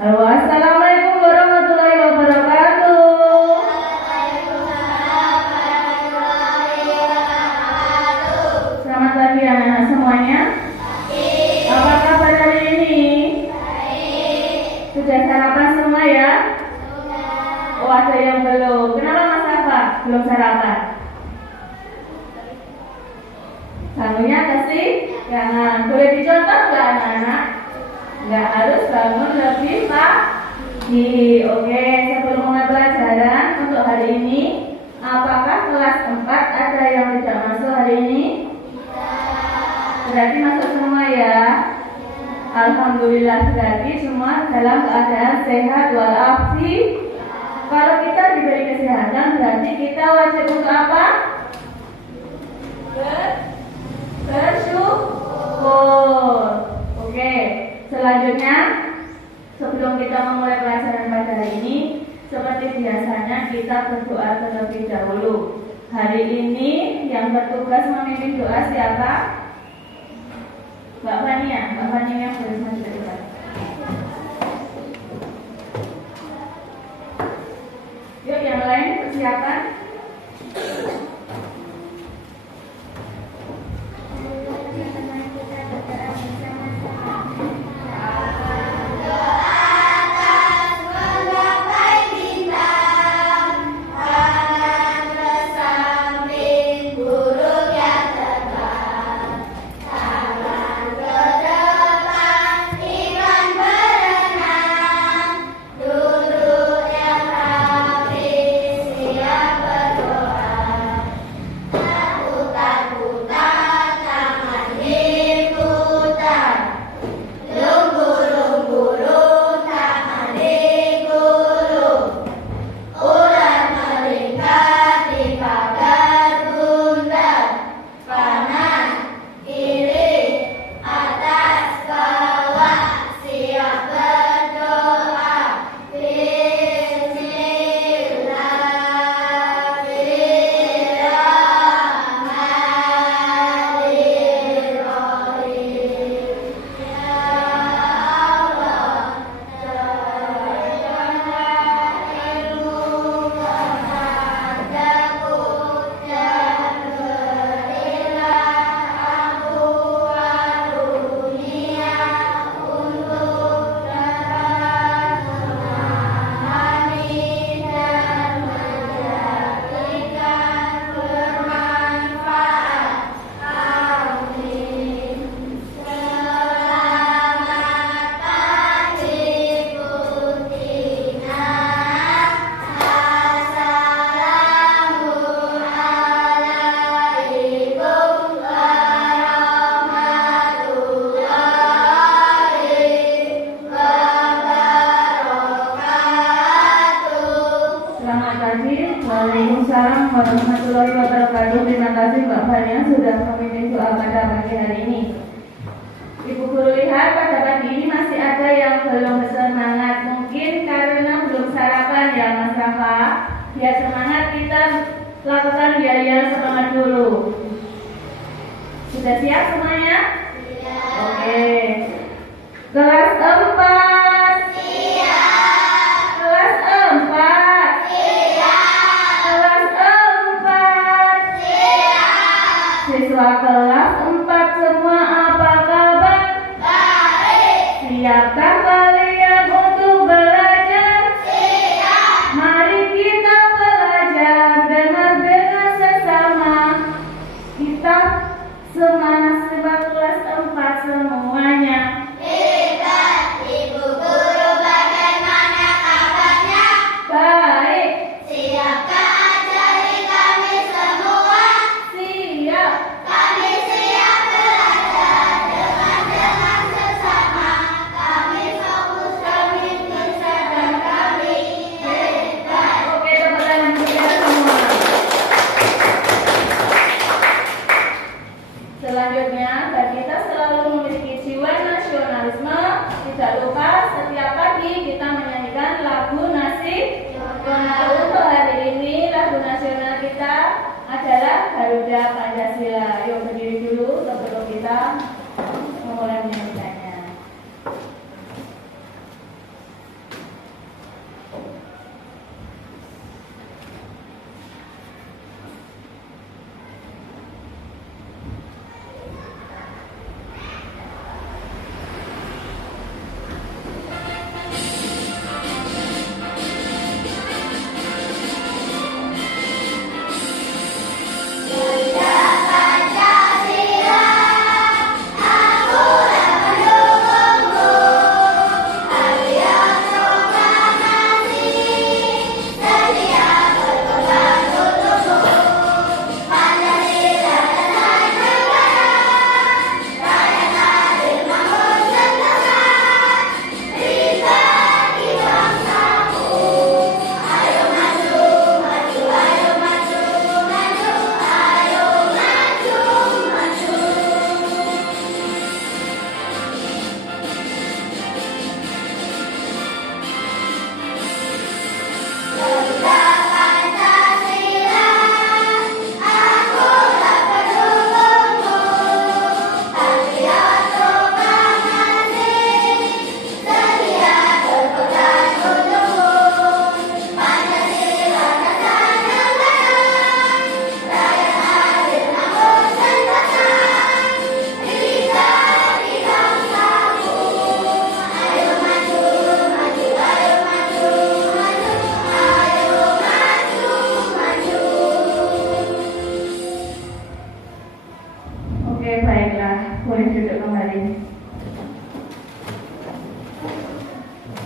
Halo, assalamualaikum warahmatullahi wabarakatuh. Selamat pagi anak-anak semuanya. Apa kabar hari ini? Sudah sarapan semua ya? Oh, ada yang belum. Kenapa Mas Rafa belum sarapan? Bangunnya kasih jangan. Boleh dicontoh nggak anak-anak? Nggak harus bangun lebih pagi. Oke, sebelum mulai pelajaran untuk hari ini, apakah kelas 4 ada yang tidak masuk hari ini? Berarti masuk semua ya? Alhamdulillah, berarti semua dalam keadaan sehat walafiat. Kalau kita diberi kesehatan, berarti kita wajib untuk apa? Bersyukur. Oke, selanjutnya sebelum kita memulai pelajaran pada hari ini, seperti biasanya kita berdoa terlebih dahulu. Hari ini yang bertugas memimpin doa siapa? Mbak Fania. Mbak Fania yang boleh maju ke depan. Yuk yang lain persiapan. Waalaikumsalam warahmatullahi wabarakatuh. Terima kasih Mbak Fania sudah memimpin doa pada pagi hari ini. Ibu guru lihat pada pagi ini masih ada yang belum bersemangat. Mungkin karena belum sarapan ya Mas Rafa. Biar semangat kita lakukan yel-yel semangat dulu. Sudah siap semuanya? Oke. Kelas 4. Kelas 4. Siswa kelas 4 semua apa kabar? Baik. Siapkah kalian untuk belajar? Siap. Mari kita belajar dengan sesama. Kita semangat siswa kelas 4 semuanya. Hebat Ibu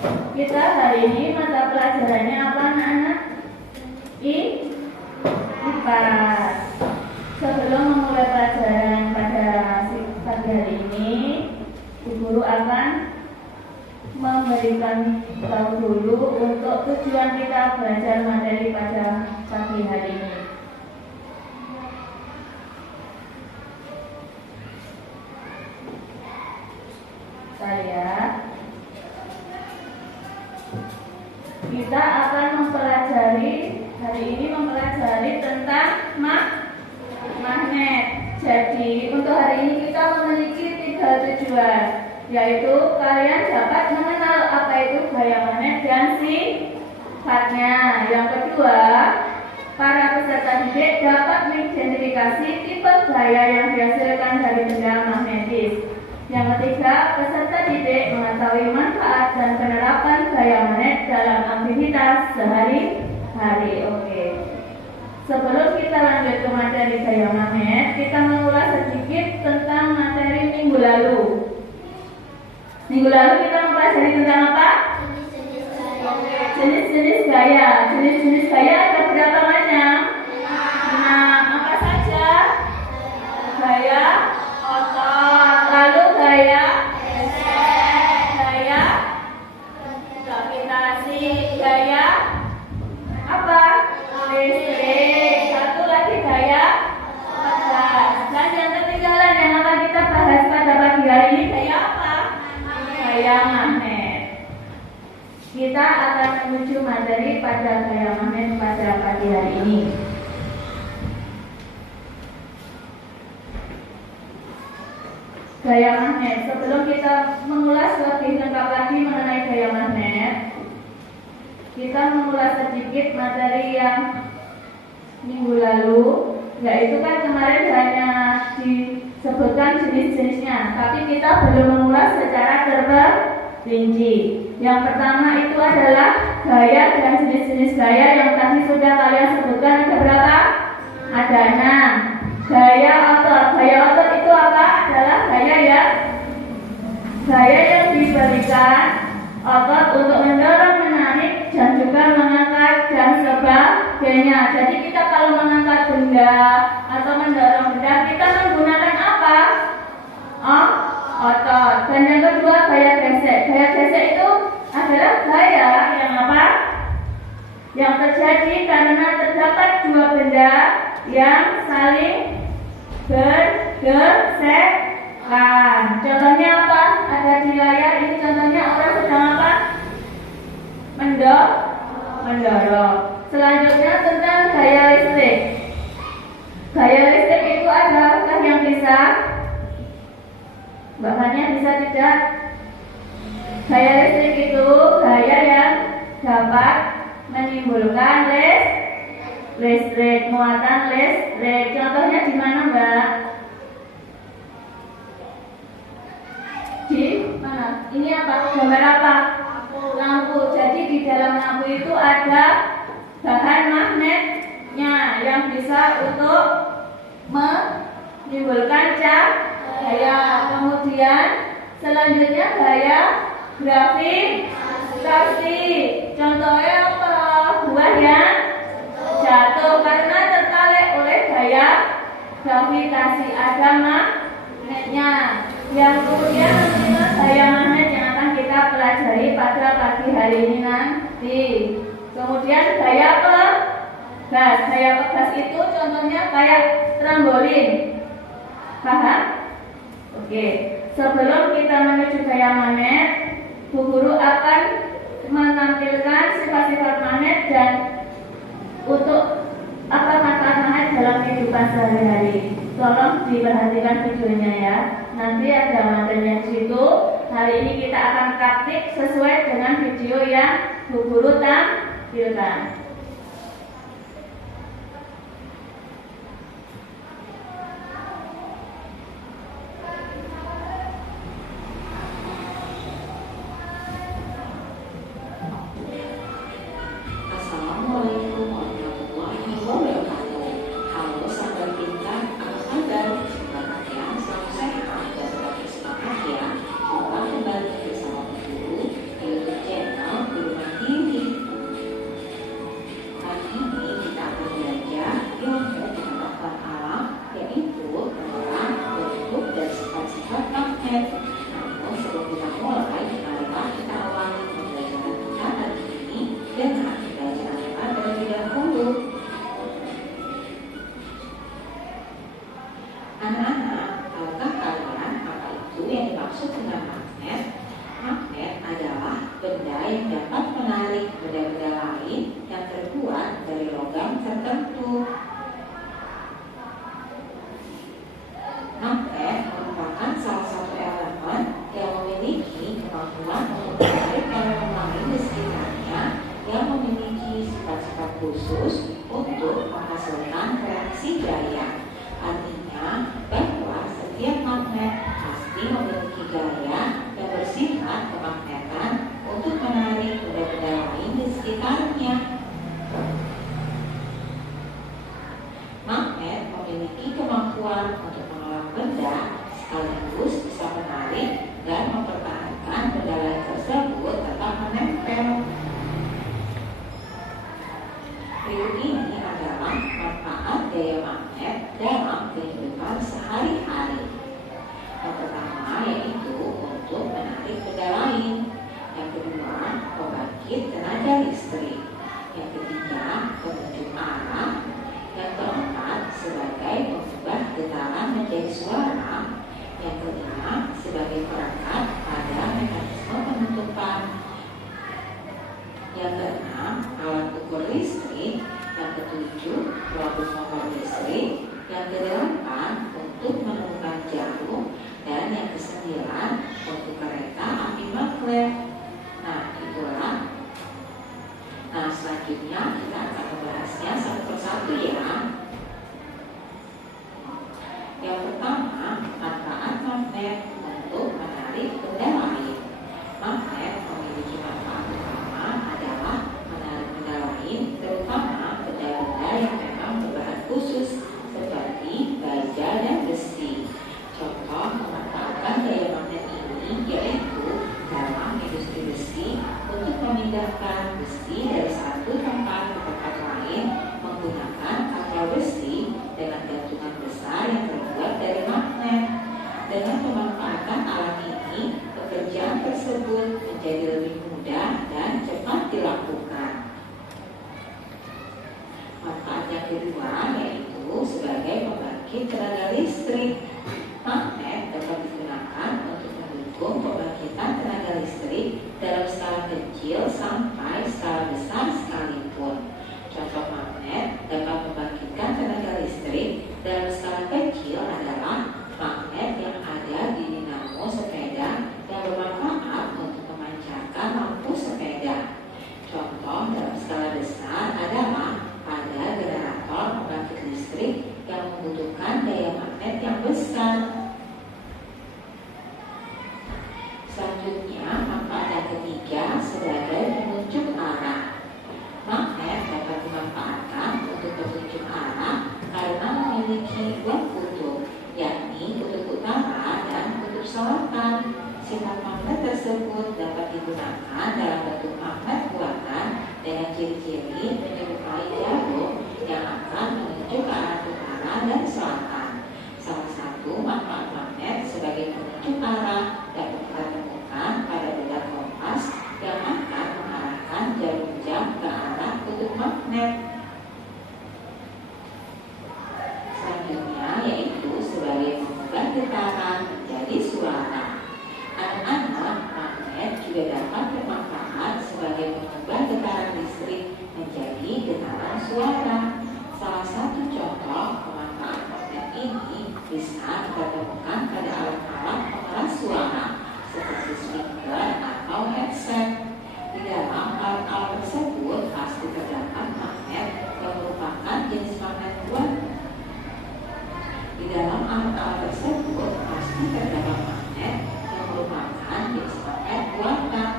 Kita hari ini mata pelajarannya apa anak-anak? IPA. Sebelum memulai pelajaran pada pagi hari ini, Bu Guru akan memberikan tahu dulu untuk tujuan kita belajar materi pada pagi hari ini. Kita akan hari ini mempelajari tentang magnet. Jadi untuk hari ini kita memiliki 3 tujuan, yaitu kalian dapat mengenal apa itu gaya magnet dan sifatnya. Yang kedua, para peserta didik dapat mengidentifikasi tipe gaya yang dihasilkan dari benda magnetis. Yang ketiga, peserta didik mengetahui manfaat dan penerapan gaya magnet dalam aktivitas sehari-hari. Oke. Sebelum kita lanjut ke materi gaya magnet, kita mengulas sedikit tentang materi minggu lalu. Minggu lalu kita mempelajari tentang apa? Jenis-jenis gaya. Jenis-jenis gaya ada berapa macam? Nah, apa saja? Gaya otot, lalu gaya gravitasi, gaya apa? Listrik. Satu lagi gaya gas. Dan yang ketinggalan yang akan kita bahas pada pagi hari ini gaya apa? Gaya magnet. Kita akan menuju materi pada gaya magnet pada pagi hari ini. Gaya magnet. Sebelum kita mengulas lebih lengkap lagi mengenai gaya magnet, kita mengulas sedikit materi yang minggu lalu, yaitu kan kemarin hanya disebutkan jenis-jenisnya, tapi kita belum mengulas secara terperinci. Yang pertama itu adalah gaya dan jenis-jenis gaya yang tadi sudah kalian sebutkan. Ada berapa? Ada 6. Gaya otot. Gaya otot itu apa? Adalah gaya yang diberikan otot untuk mendorong, menarik, dan juga mengangkat dan sebagainya. Jadi kita kalau mengangkat benda atau mendorong benda, kita menggunakan apa? Otot. Dan yang kedua gaya gesek. Gaya gesek itu adalah gaya yang apa? Yang terjadi karena terdapat 2 benda yang saling bergesekan. Contohnya apa? Ada di layar ini contohnya orang sedang apa? Mendorong. Selanjutnya tentang gaya listrik. Gaya listrik itu adakah yang bisa? Bahkannya bisa tidak? Gaya listrik itu gaya yang dapat menimbulkan listrik, muatan listrik. Contohnya di mana, Mbak? Di mana? Ini apa? Gambar apa? Lampu. Jadi di dalam lampu itu ada bahan magnetnya yang bisa untuk menimbulkan cahaya. Kemudian selanjutnya gaya gravitasi. Contohnya apa? Buah yang jatuh karena tertarik oleh gaya gravitasi, ada magnetnya. Yang kemudian adalah gaya magnet yang akan kita pelajari pada pagi hari ini nanti. Kemudian gaya pegas. Gaya pegas itu contohnya kayak trambolin. Paham? Oke. Sebelum kita menuju gaya magnet, Bu Guru akan menampilkan sifat-sifat magnet dan untuk apa manfaat magnet dalam kehidupan sehari-hari. Tolong diperhatikan videonya ya. Nanti ada materinya di situ. Hari ini kita akan praktik sesuai dengan video yang Bu Guru tampilkan. Assalamualaikum warahmatullahi wabarakatuh. Halo sahabat pintar, apa kabar? Semoga kalian selalu sehat dan tetap bersemangat ya. Jumpa kembali bersama Bu Guru di YouTube channel benda yang dapat menarik benda-benda lain yang terbuat dari logam tertentu. Magnet merupakan salah satu elemen yang memiliki kemampuan untuk menarik elemen lain di sekitarnya yang memiliki sifat-sifat khusus untuk menghasilkan reaksi gaya. Artinya bahwa setiap magnet pasti memiliki gaya yang bersifat kemagnetan untuk menarik benda-benda lain di sekitarnya. Magnet memiliki kemampuan untuk menolak benda sekaligus bisa menarik dan mempertahankan benda lain tersebut tetap menempel. Berikut ini adalah manfaat gaya magnet dalam kehidupan sehari-hari. Yang pertama yaitu untuk menarik benda lain. Yang kedua, pembangkit tenaga listrik. Yang ketiga, penunjuk arah. Yang keempat, sebagai pengubah getaran menjadi suara. Yang kelima, sebagai perangkat pada mekanisme penutupan. Yang keenam, alat ukur listrik. Yang ketujuh, pelapis motor listrik. Yang kedelapan, untuk menemukan jarum. Dan yang kesembilan, untuk kereta api magnet. Nah, selanjutnya kita akan membahasnya satu persatu ya. Yang pertama, manfaat magnet untuk menarik benda lain. Magnet memiliki manfaat utama adalah menarik benda lain, terutama benda-benda yang memang berbahan khusus seperti baja dan besi. Contoh memanfaatkan gaya magnet ini yaitu dalam industri besi untuk memindahkan besi dari satu tempat ke tempat lain menggunakan kabel besi dengan gantungan besar yang terbuat dari magnet. Dengan pemanfaatan alat ini, pekerjaan tersebut menjadi lebih mudah dan cepat dilakukan. Manfaat yang kedua yaitu sebagai pembangkit tenaga listrik. Magnet dapat digunakan untuk mendukung pembangkitan tenaga listrik dalam skala kecil sampai skala besar sekalipun. Contoh magnet dapat membangkitkan tenaga listrik dalam skala kecil adalah magnet yang ada di dinamo sepeda yang bermanfaat untuk memancarkan lampu sepeda. Contoh dalam skala besar adalah pada generator pembangkit listrik yang membutuhkan daya magnet yang besar. Selanjutnya, manfaat yang ketiga sebagai penunjuk arah. Magnet dapat dimanfaatkan untuk petunjuk arah karena memiliki dua kutub, yakni kutub utara dan kutub selatan. Sifat magnet tersebut dapat digunakan dalam bentuk magnet buatan dengan ciri-ciri menyerupai jarum yang akan menuju ke arah utara dan selatan. Salah satu manfaat magnet sebagai penunjuk arah dapat kita temukan pada benda kompas yang akan mengarahkan jarum jam ke arah kutub magnet. Selanjutnya yaitu sebagai pengubah getaran menjadi suara. Anak-anak, magnet juga dapat bermanfaat sebagai pengubah getaran listrik menjadi getaran suara. Salah satu contoh pemanfaat magnet ini bisa kita temukan pada alat-alat pengeras suara seperti speaker atau headset. Di dalam alat-alat tersebut pasti terdapat magnet yang merupakan jenis magnet buatan. Di dalam alat-alat tersebut pasti terdapat magnet yang merupakan jenis magnet buatan.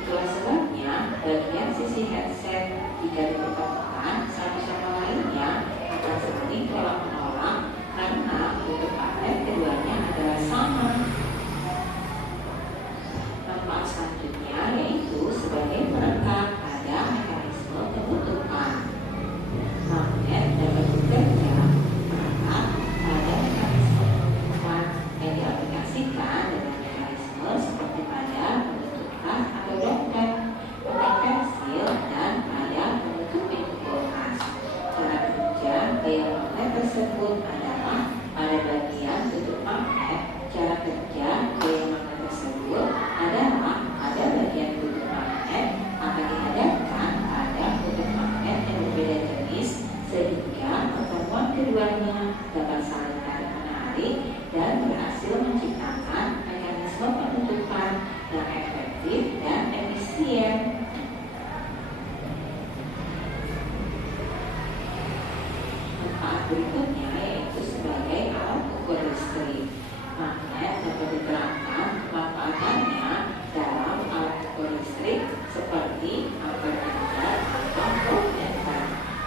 Itulah sebabnya bagian sisi headset jika dipertemukan satu sama lainnya akan saling tolak-menolak karena bentuk magnet keduanya adalah sama. Manfaat selanjutnya yaitu sebagai perekat pada mekanisme penutupan. Magnet dapat bekerja perekat pada mekanisme penutupan yang diaplikasikan pasien. Manfaat berikutnya yaitu sebagai alat ukur listrik. Magnet dapat diterapkan pemanfaatannya dalam alat ukur listrik seperti ampermeter atau voltmeter.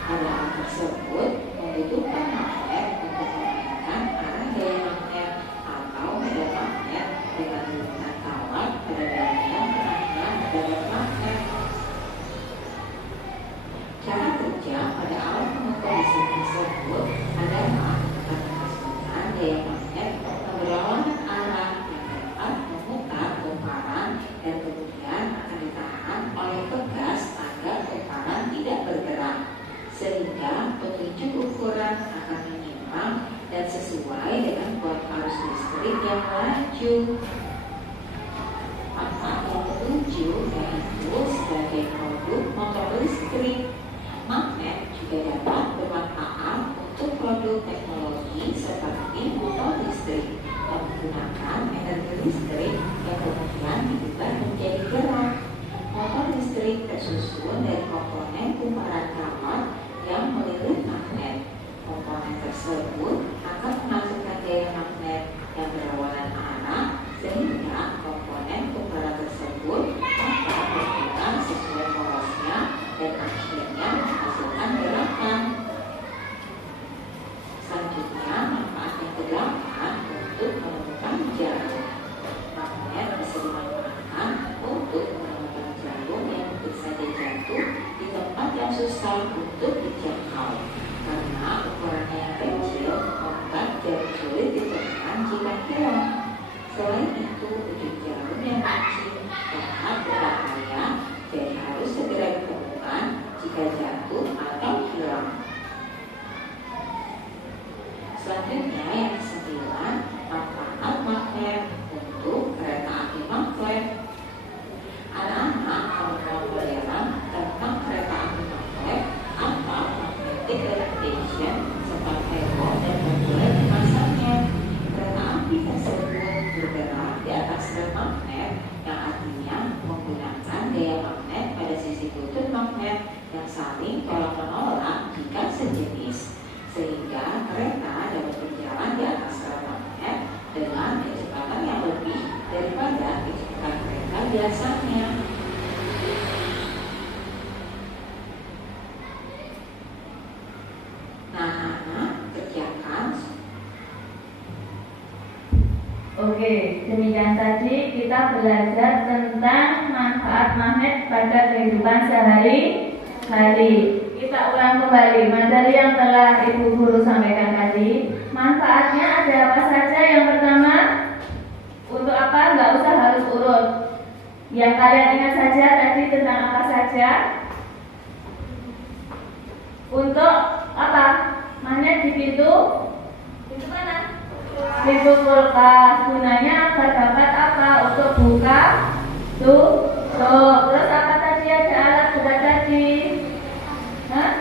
Pada alat tersebut membutuhkan magnet untuk mengaitkan arah gaya magnet atau medan magnet dengan hubungan tawar pada bagian tengahnya medan magnet. Cara kerja pada alat pengukur listrik tersebut adalah akan menghasilkan gaya magnet yang berlawanan arah yang dapat memutar kumparan dan kemudian akan ditahan oleh pegas agar kumparan tidak bergerak, sehingga petunjuk ukuran akan menyimpang dan sesuai dengan kuat arus listrik yang melaju. Manfaat yang ketujuh yaitu sebagai produk motor listrik. Magnet juga dapat bermanfaat untuk produk teknologi seperti motor listrik yang menggunakan energi listrik yang kemudian diubah menjadi gerak. Motor listrik tersusun dari komponen kumparan kawat yang melilit magnet. Komponen tersebut akan menghasilkan gaya magnet yang berlawanan arah, sehingga komponen kumparan tersebut dapat berputar sesuai porosnya dan akhirnya menghasilkan gerakan. Selanjutnya, manfaat yang kedelapan untuk menemukan jarum. Magnet bisa dimanfaatkan untuk menemukan jarum yang mungkin saja jatuh di tempat yang susah untuk dijangkau. Karena ukurannya yang kecil, membuat jarum sulit ditemukan jika hilang. Selain itu, ujung jarum yang kecil dapat berbahaya, jadi harus segera ditemukan jika jatuh atau hilang. Selanjutnya yang ke-9, manfaat magnet untuk kereta api magnet. Anak-anak menemukan pelajaran tentang kereta api magnet atau magnetic levitation sempat heboh dan memulai kemasannya. Kereta api tersebut bergerak di atas rel magnet, yang artinya menggunakan gaya magnet pada sisi kutub magnet yang saling tolak-menolak jika sejenis, sehingga kereta dapat berjalan di atas rel magnet dengan kecepatan yang lebih daripada kecepatan kereta biasanya. Nah, anak kerjakan. Oke, demikian tadi kita belajar tentang manfaat magnet pada kehidupan sehari-hari. Kita ulang kembali materi yang telah Ibu Guru sampaikan tadi. Manfaatnya ada apa saja? Yang pertama, untuk apa? Nggak usah harus urut. Yang kalian ingat saja tadi tentang apa saja? Untuk apa? Magnet di pintu mana? Pintu kulkas. Gunanya agar dapat apa? Untuk buka, tutup. Terus apa tadi? Ada alat berat tadi. Hah?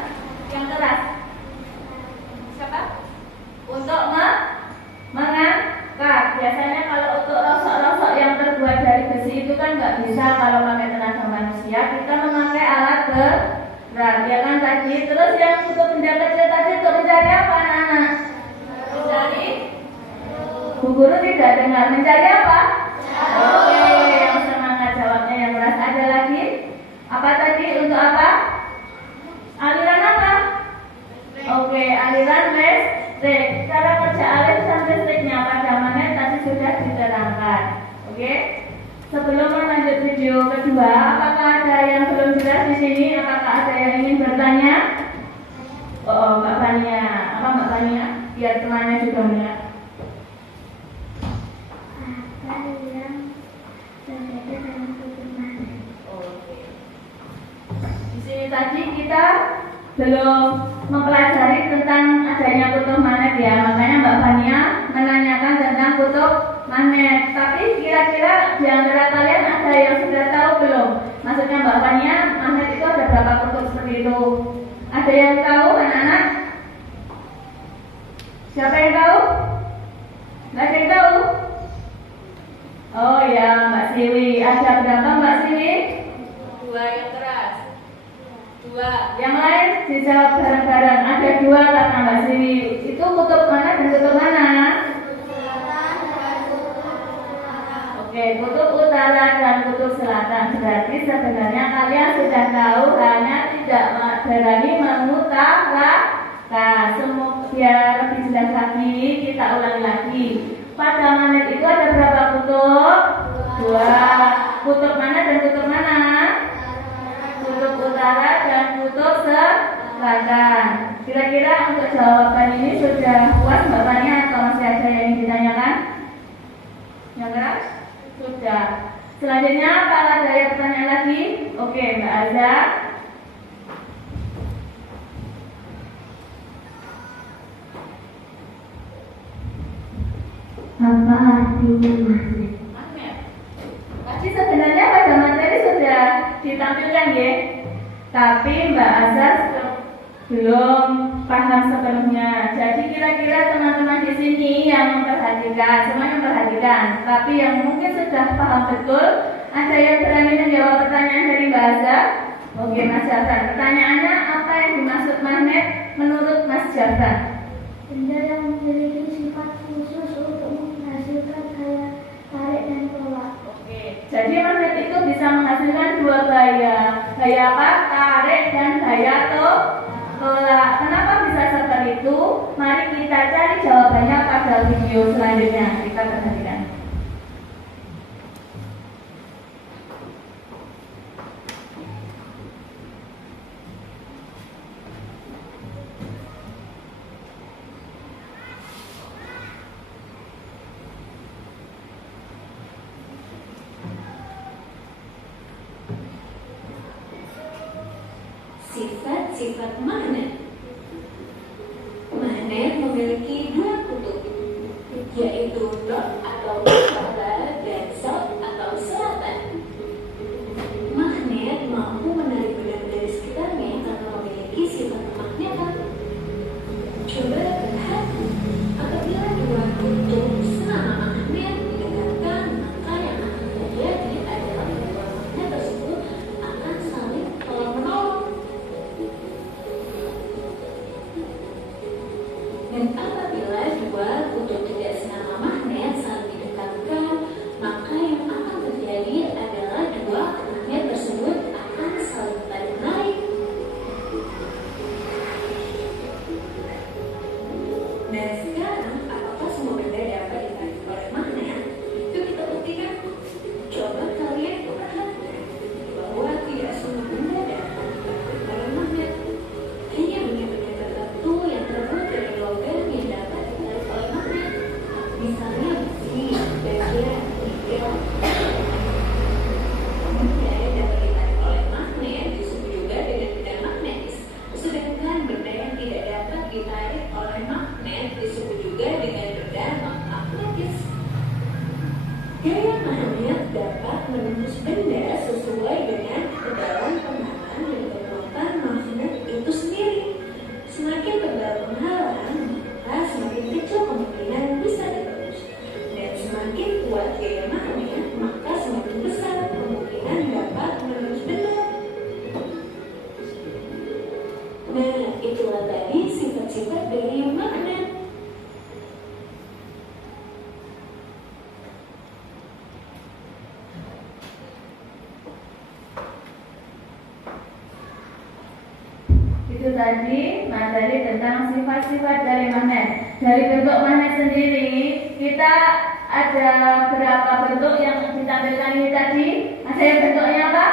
Yang keras. Siapa? Untuk mengangkat. Biasanya kalau untuk rosok-rosok yang terbuat dari besi itu kan nggak bisa kalau pakai tenaga manusia. Kita memakai alat berat, ya kan tadi. Terus yang untuk benda kecil tadi untuk mencari apa, anak-anak? Mencari. Bu Guru tidak dengar. Mencari apa? Oke, yang semangat jawabnya, yang keras. Ada lagi? Apa tadi? Untuk apa? Aliran apa? Oke, aliran listrik. Cara kerja aliran listriknya pada magnet tadi sudah diterangkan. Oke. Sebelum lanjut video kedua, apakah ada yang belum jelas di sini? Apakah ada yang ingin bertanya? Oh, Mbak Fania. Apa Mbak Fania? Biar temannya juga melihat. Di sini tadi kita belum mempelajari tentang adanya kutub magnet ya, makanya Mbak Fania menanyakan tentang kutub magnet. Tapi kira-kira di antara kalian ada yang sudah tahu belum? Maksudnya Mbak Fania, magnet itu ada berapa kutub seperti itu? Ada yang tahu, anak-anak? Siapa yang tahu? Nggak ada yang tahu? Oh ya, Mbak Siwi. Ada berapa Mbak Siwi? Dua yang keras. Dua. Yang lain dijawab bareng-bareng. Ada dua kata Mbak Siwi. Itu kutub mana dan kutub mana? Oke, kutub utara dan kutub selatan. Berarti sebenarnya kalian sudah tahu, hanya tidak berani mengutarakan. Semua biar lebih jelas lagi, kita ulangi lagi. Pada magnet itu ada berapa kutub? Dua. Kutub mana dan kutub mana? Kutub utara dan kutub selatan. Kira-kira untuk jawaban ini sudah puas Mbak Fani atau masih ada yang ingin ditanyakan? Yang keras? Sudah. Selanjutnya apakah ada pertanyaan lagi? Oke, Mbak Azza. Apa artinya magnet? Magnet. Tadi sebenarnya pada materi sudah ditampilkan ya, tapi Mbak Azza belum paham sepenuhnya. Jadi kira-kira teman-teman di sini yang memperhatikan, semuanya memperhatikan, tapi yang mungkin sudah paham betul, ada yang berani menjawab pertanyaan dari Mbak Azza? Oke, Mas Jafar. Pertanyaannya, apa yang dimaksud magnet menurut Mas Jafar? Benda yang memiliki sifat khusus untuk menghasilkan gaya tarik dan tolak. Oke, jadi magnet itu bisa menghasilkan dua gaya. Gaya apa? Tarik dan gaya tolak. Kenapa bisa seperti itu? Mari kita cari jawabannya pada video selanjutnya. Kita perhatikan. Sifat-sifat magnet. Magnet memiliki dua kutub, yaitu north atau utara dan south atau selatan. Magnet mampu menarik benda dari sekitarnya karena memiliki sifat kemagnetan. Coba perhati, apabila dua kutub senama magnet didekatkan, maka yang akan terjadi adalah kedua magnet tersebut akan saling tolong-menolong. Dan apabila dua kutub tidak senama magnet saling didekatkan, maka yang akan terjadi adalah dua magnet tersebut akan saling tarik-menarik. Dan sekarang, apakah semua benda dapat ditarik oleh magnet? Yuk kita buktikan. Coba kalian perhatikan bahwa tidak semua benda dapat ditarik oleh magnet. Hanya benda-benda tertentu yang terbuat dari logam yang dapat ditarik oleh magnet. Misalnya besi, baja, nikel. Benda yang dapat ditarik oleh magnet disebut juga dengan benda magnetis. Sedangkan benda yang tidak dapat ditarik oleh magnet disebut juga dengan benda non-magnetis. Gaya magnet dapat menembus benda sesuai dengan ketebalan penghalang dan kekuatan magnet itu sendiri. Semakin tebal penghalang, maka semakin kecil kemungkinan bisa ditembus. Dan semakin kuat gaya magnet, maka semakin besar kemungkinan dapat menembus benda. Nah, itulah tadi sifat-sifat dari magnet. Itu tadi materi tentang sifat-sifat dari magnet. Dari bentuk magnet sendiri, kita ada berapa bentuk yang ditampilkan ini tadi? Ada yang bentuknya apa?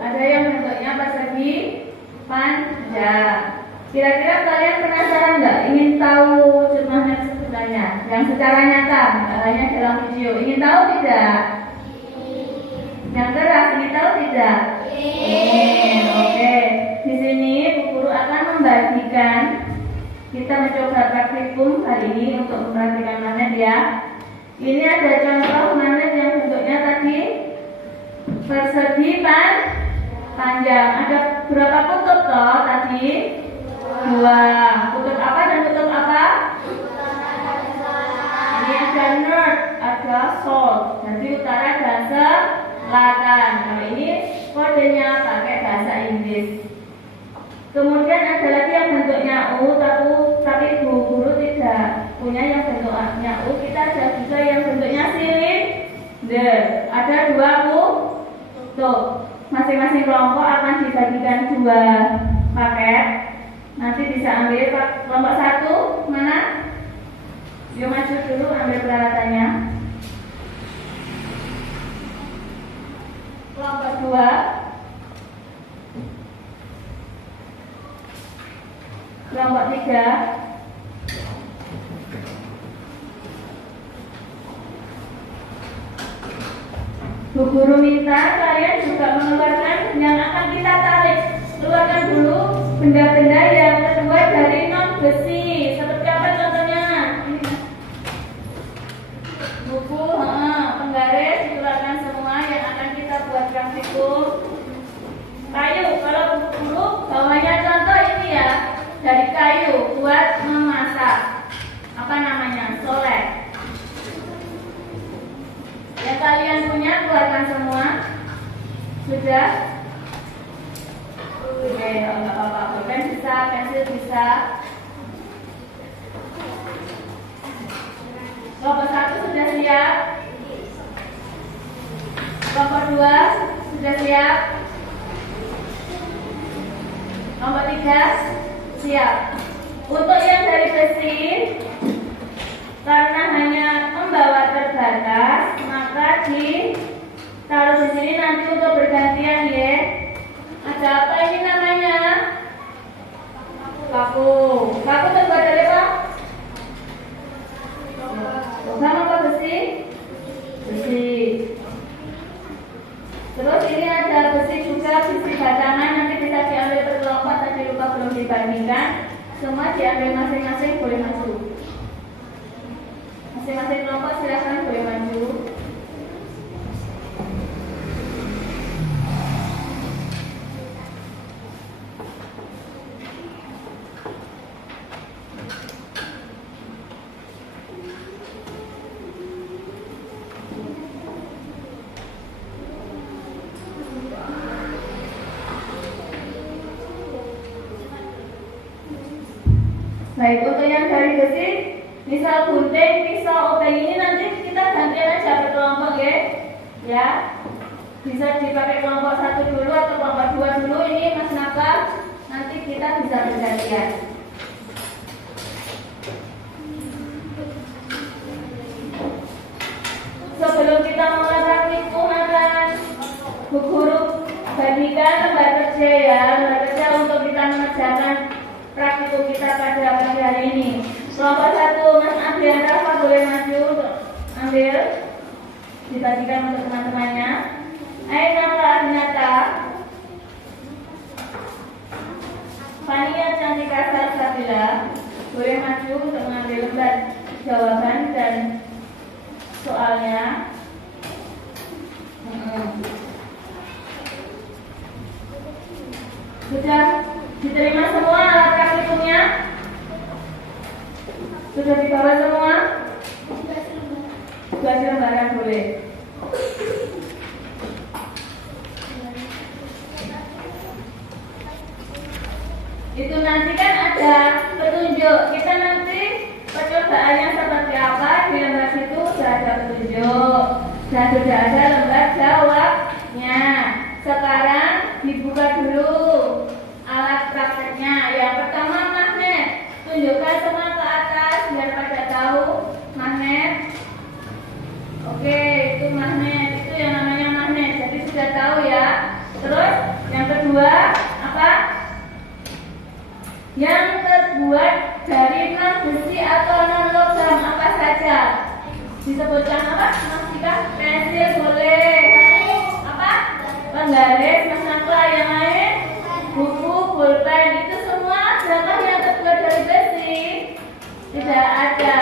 Ada yang bentuknya persegi panjang. Kira-kira kalian penasaran nggak? Ingin tahu wujud magnet sebenarnya? Yang secara nyata, hanya dalam video. Ingin tahu tidak? Yang keras, ingin tahu tidak? Oke. Di sini Bu Guru akan membagikan. Kita mencoba praktikum hari ini untuk memperhatikan magnet ya. Ini ada contoh magnet yang bentuknya tadi persegi panjang. Ada berapa kutub toh tadi? Dua. Kutub apa dan kutub apa? Ini ada north, ada south. Jadi utara dan selatan. selatan. Kalau ini kodenya pakai bahasa Inggris. Kemudian ada lagi yang bentuknya U, tapi guru tidak punya yang bentuknya U. Kita ada juga yang bentuknya silinder. Ada 2 U. Tuh, masing-masing kelompok akan dibagikan 2 paket. Nanti bisa ambil kelompok 1 mana? Yuk maju dulu ambil peralatannya. Kelompok 2. Kelompok 3. Bu guru minta kalian juga mengeluarkan yang akan kita tarik. Keluarkan dulu benda-benda yang terbuat dari non besi. Seperti apa contohnya? Buku, penggaris dikeluarkan semua yang akan kita buat praktikum. Kayu, kalau guru bawahnya contoh ini ya, dari kayu buat memasak. Apa namanya? Solek. Yang kalian punya keluarkan semua. Sudah? Oke, enggak apa-apa. Pulpen bisa, pensil bisa. Kelompok 1 sudah siap. Kelompok 2 sudah siap. Kelompok 3 siap. Untuk yang dari besi, karena hanya membawa terbatas, maka ditaruh di sini nanti untuk bergantian ya. Ada apa ini namanya? Paku. Paku terbuat dari apa? Logam apa besi? Besi. Terus ini ada besi juga, besi batangan. Nanti bisa diambil per kelompok. Tadi lupa belum dibandingkan. Semua diambil masing-masing, boleh maju. Masing-masing kelompok silakan boleh maju. Baik, untuk yang dari besi, misal gunting, pisau, obeng ini nanti kita gantian aja per kelompok ya. Bisa dipakai kelompok 1 dulu atau kelompok 2 dulu. Ini Mas Naka, nanti kita bisa bergantian. Sebelum kita mulai praktikum akan Bu Guru bagikan lembar kerja ya, lembar kerja untuk kita mengerjakan praktikum kita pada pagi hari ini. Kelompok 1, Mas Adrian Rafa boleh maju untuk ambil, dibagikan untuk teman-temannya. Aina Arnata, Fania Cantika Sarsabila boleh maju untuk mengambil lembar jawaban dan soalnya. Sudah diterima semua alat praktikumnya? Sudah dibawa semua? 2 lembaran boleh. Itu nanti kan ada petunjuk. Kita nanti percobaannya seperti apa, di lembar situ sudah ada petunjuk dan sudah ada lembar jawabnya. Sekarang dibuka dulu alat prakteknya. Yang pertama magnet. Tunjukkan semua ke atas biar pada tahu magnet. Oke, itu magnet. Itu yang namanya magnet. Jadi sudah tahu ya. Terus yang kedua apa? Yang terbuat dari non besi atau non logam apa saja? Disebutkan apa? Mas Dika? Pensil boleh. Apa? Penggaris, Mas Nakla, yang lain? Buku, pulpen, itu semua contoh yang terbuat dari besi. Tidak ada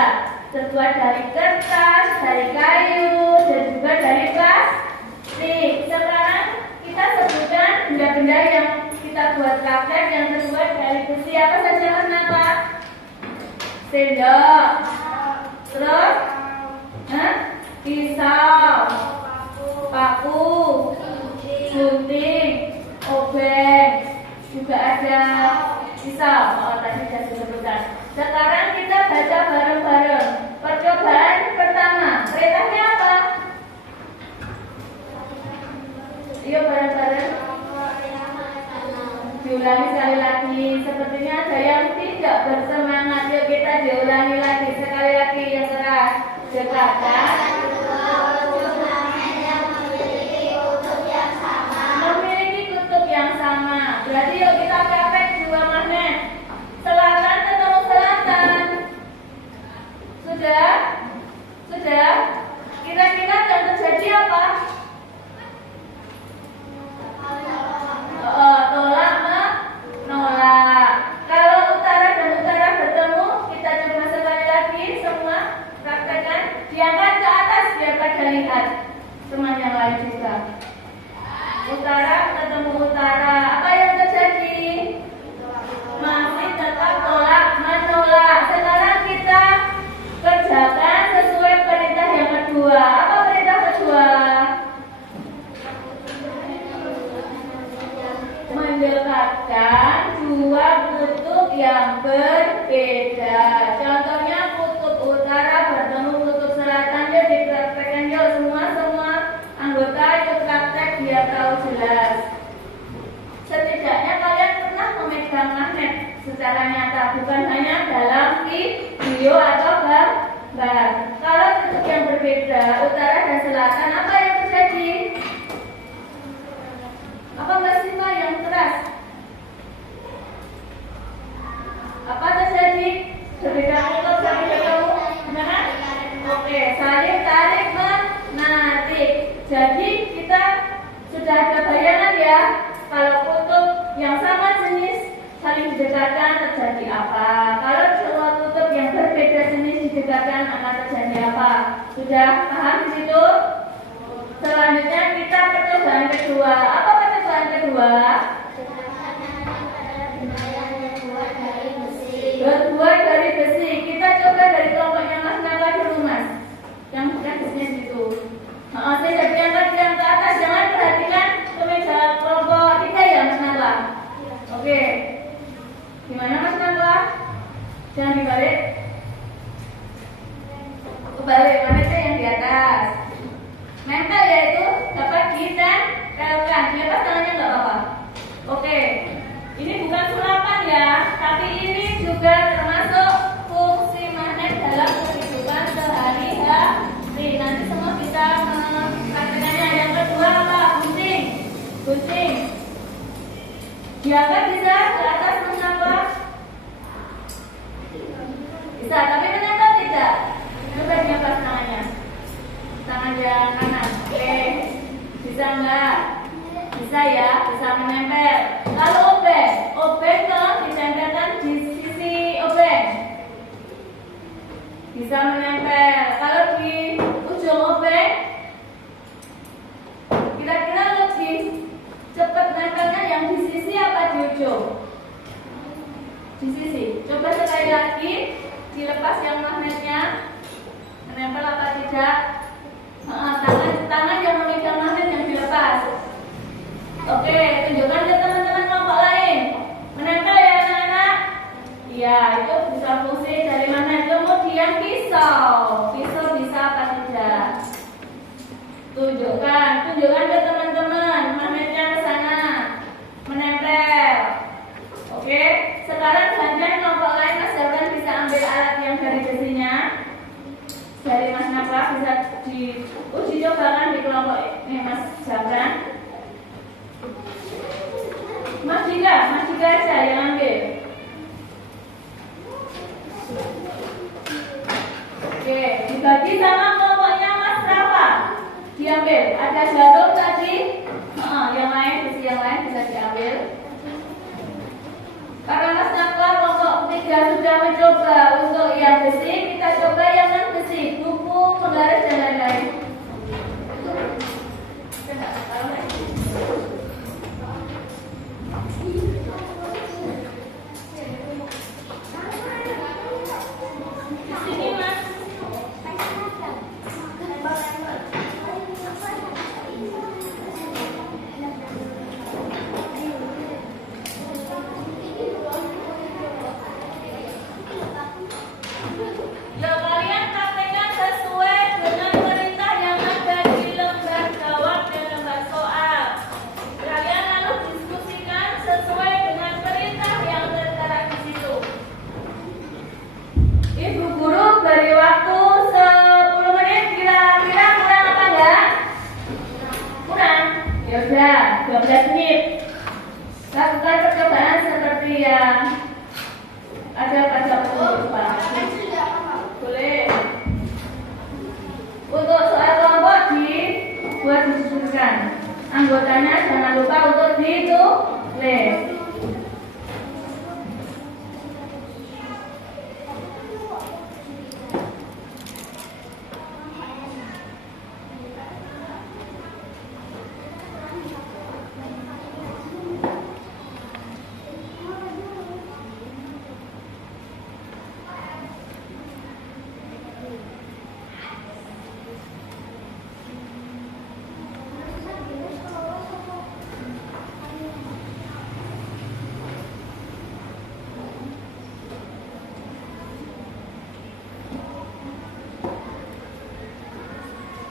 terbuat dari kertas, dari kayu, dan juga dari plastik. Sekarang kita sebutkan benda-benda yang kita buat praktek yang terbuat dari besi. Apa saja Mas Nakla? Sendok. Terus? Pisau. paku, gunting, obeng, juga ada pisau. Tadi sudah disebutkan. Sekarang kita baca bareng-bareng. Percobaan pertama, perintahnya apa? Yuk bareng-bareng. Diulangi sekali lagi. Sepertinya ada yang tidak bersemangat. Yuk kita diulangi lagi sekali lagi yang keras. Dekatkan. Memiliki kutub yang sama. Berarti yuk kita praktek dua magnet. Selatan ketemu selatan. Sudah? Sudah? Kira-kira akan terjadi apa? Tolak menolak. Kalau utara dan utara bertemu, kita coba sekali lagi semua praktekkan. Diangkat ke atas biar pada lihat. Teman yang lain juga. Utara ketemu utara. Apa yang terjadi? Masih tetap tolak menolak. Sekarang kita kerjakan sesuai perintah yang kedua. Apa perintah kedua? Mendekatkan dua kutub yang berbeda. Contohnya kutub utara bertemu kutub selatan. Yuk dipraktekkan yuk semua anggota ikut praktek biar tahu jelas. Setidaknya kalian pernah memegang magnet secara nyata, bukan hanya dalam video atau gambar. Kalau kutub yang berbeda, utara dan selatan, apa yang terjadi? Apa enggak sih Pak yang keras? Apa terjadi? Berbeda kutub saling bertemu, benar? Oke, saling tarik menarik. Jadi kita sudah ada bayangan ya, kalau kutub yang sama jenis saling didekatkan terjadi apa? Kalau semua kutub yang berbeda jenis didekatkan akan terjadi apa? Sudah paham di situ? Selanjutnya kita percobaan kedua. Apa percobaan kedua? Berbuat dari besi. Kita coba dari kelompoknya Mas Nangka dulu Mas. Yang bukan besinya di situ. Saya jadi angkat yang ke atas. Jangan perhatikan kemeja kelompok 3 ya Mas Nangka. Oke. Gimana Mas Nangka? Jangan dibalik. Kebalik mana sih yang di atas? Nempel yaitu dapat ditempelkan. Dilepas tangannya nggak apa-apa. Oke. Ini bukan sulapan ya, tapi ini juga termasuk fungsi magnet dalam kehidupan sehari-hari. Nanti semua bisa mempraktekannya. Yang kedua apa? Gunting. Gunting. Diangkat bisa ke atas mengapa? Bisa, tapi menempel tidak. Coba diangkat tangannya. Tangan yang kanan. Oke. Bisa enggak? Bisa ya, bisa menempel. Kalau obeng kalau ditempelkan di sisi obeng bisa menempel. Kalau di ujung obeng kira-kira lebih cepat nempelnya yang di sisi apa di ujung? Di sisi. Coba sekali lagi dilepas yang magnetnya, menempel apa tidak? Tangan yang memegang magnet yang dilepas. Oke, tunjukkan ke teman-teman kelompok lain. Menempel ya anak-anak? Iya, itu bisa fungsi dari magnet. Kemudian pisau. Pisau bisa apa tidak? Tunjukkan ke teman-teman. Magnetnya ke sana. Menempel. Oke, sekarang gantian kelompok lain. Mas Jabran bisa ambil alat yang dari besinya. Dari Mas Nafra bisa diuji cobakan di kelompok ini Mas Jabran. Mas Jika aja yang ambil. Oke, dibagi sama kelompoknya Mas Rafa. Diambil. Ada jarum tadi. Yang lain, besi yang lain bisa diambil. Karena Mas Nafra kelompok 3 sudah mencoba untuk yang besi, kita coba yang non besi, buku, penggaris dan lain-lain. Lakukan percobaan seperti yang ada pada petunjuk Pak. Boleh. Untuk soal kelompok dibuat disusunkan. Anggotanya jangan lupa untuk ditulis.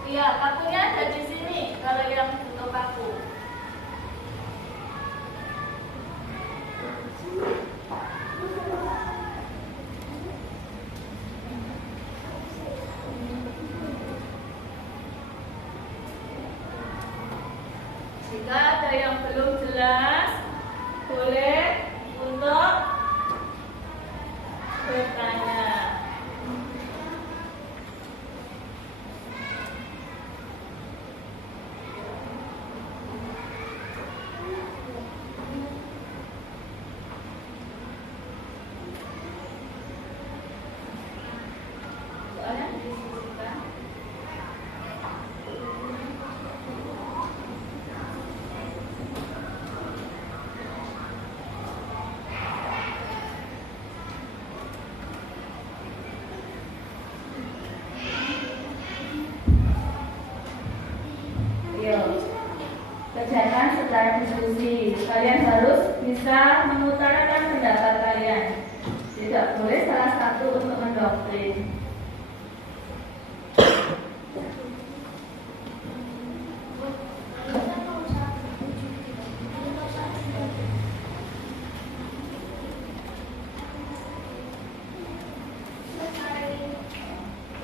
Iya, pakunya ada di sini. Kalau yang butuh paku. Jika ada yang belum jelas, boleh untuk bertanya. Soalnya didiskusikan. Kerjakan secara diskusi. Kalian harus bisa mengutarakan pendapat kalian. Tidak boleh salah satu untuk mendoktrin.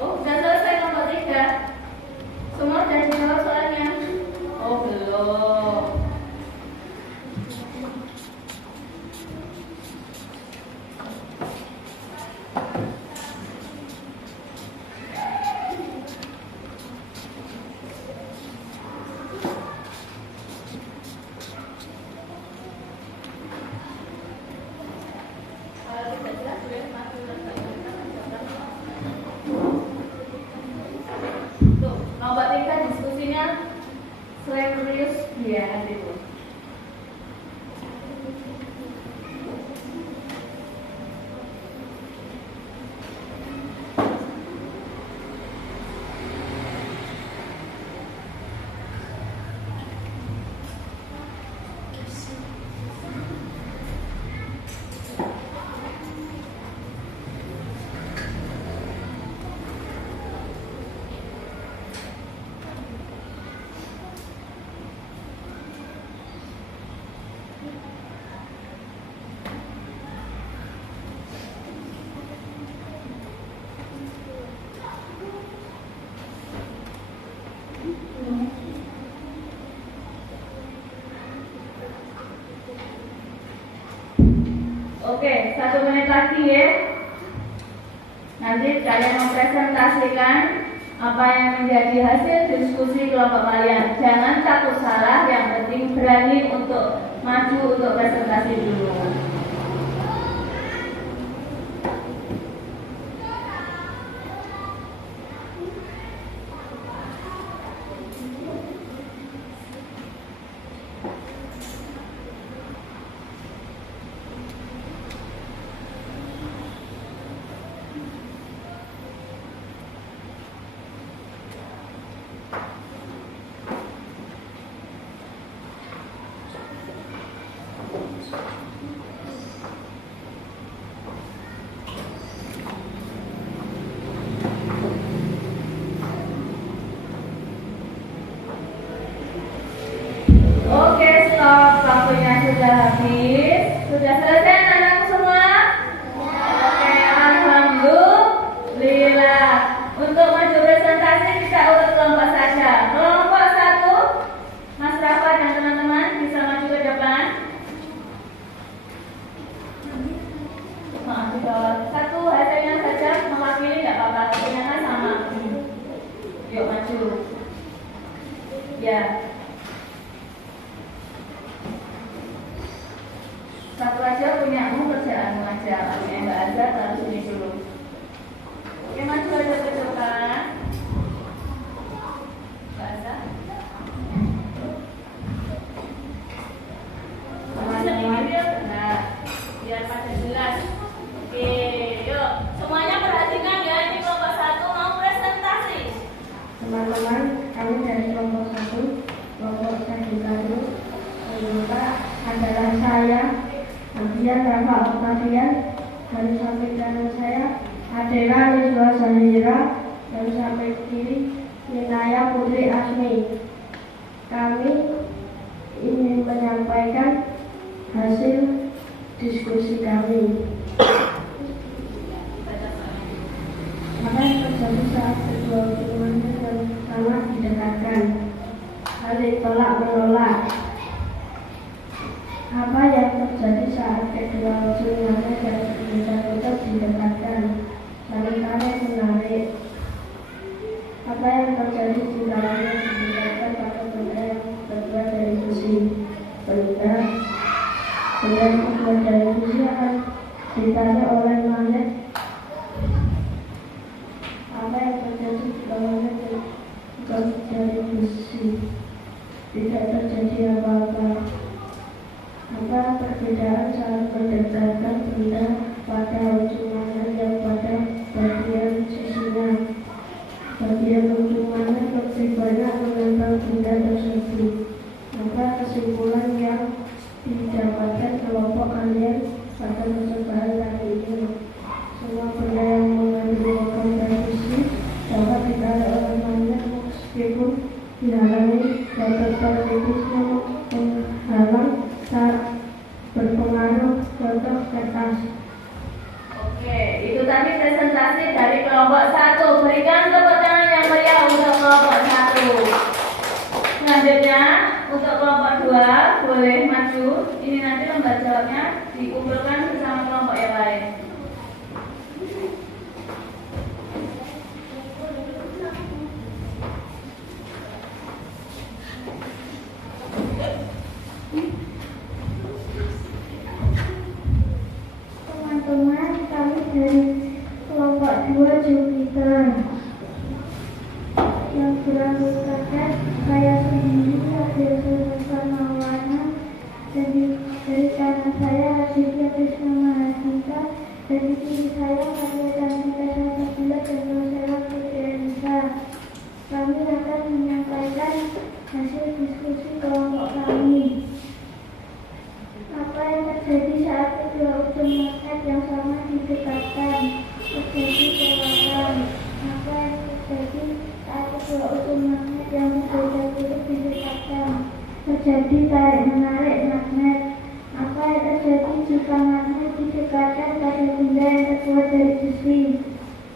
Oh, sudah selesai kelompok 3. Semua sudah dijawab soalnya. Oh, belum. Kalau tidak jelas, boleh maju dan tuh, nomor 3 diskusinya serius ya itu. Oke, 1 menit lagi ya. Nanti kalian mempresentasikan apa yang menjadi hasil diskusi kelompok kalian. Jangan takut salah, yang penting berani untuk maju untuk presentasi dulu. Oke, stop. Waktunya sudah habis. Sudah selesai anak-anak semua? Oke, alhamdulillah. Untuk maju presentasi kita urut kelompok saja. Kelompok 1, Mas Rafa dan teman-teman bisa maju ke depan. Satu aja punyamu, kerjaanmu aja. Oke, Mbak Azza taruh sini dulu. Oke, maju aja ke depan. Mbak Azza. Teman-teman, nah, biar pada jelas. Oke, yuk. Semuanya perhatikan ya, ini kelompok 1 mau presentasi. Teman-teman, kami dari kelompok 1, kelompok Sagittarius, anggota adalah saya, Nadia Rafa Octavian, dan samping kanan saya, Adela Rizwa Zahira, dan samping kiri, Ninaya Putri Asmi. Kami ingin menyampaikan hasil diskusi kami. Apa yang terjadi saat kedua hubungannya yang sangat didekatkan? Saling tolak menolak. Apa yang terjadi saat kedua hubungannya yang betul-betul didekatkan? Saling tarik menarik. Apa yang terjadi jika yang didekatkan pada benda yang terbuat dari besi? Benda yang terbuat dari besi akan ditarik oleh magnet. Apa yang terjadi jika magnet bukan dari besi? Tidak terjadi apa-apa. Apa perbedaan saat mendekatkan benda pada ujung magnet yang pada bagian sisinya? Bagian ujung magnet lebih banyak menempel benda tersebut. Apa kesimpulan yang didapatkan kelompok kalian pada percobaan kali ini? Semua benda yang mengandung logam dan besi dapat ditarik oleh magnet meskipun dihalangi dan tetap tipis menghalang saat berpengaruh contoh kertas. Oke, itu tadi presentasi dari kelompok 1. Berikan tepuk tangan yang meriah untuk kelompok 1. Selanjutnya untuk kelompok 2 boleh maju. Ini nanti lembar jawabnya dikumpulkan bersama kelompok yang lain. Teman-teman, kami dari kelompok 2 Jupiter yang beranggotakan saya sendiri, Adel Maulana, dan dari kanan saya Aditya Krishna Mahardika, dari kiri saya Maria Cantika Sabila dan Rosella Putri Elisa. Kami akan menyampaikan hasil diskusi kelompok kami. Apa yang terjadi saat kedua ujung magnet yang sama didekatkan? Terjadi tolakan. Apa yang terjadi saat kedua ujung magnet yang berbeda-beda didekatkan? Terjadi tarik-menarik magnet. Apa yang terjadi jika magnet didekatkan pada benda yang terbuat dari besi?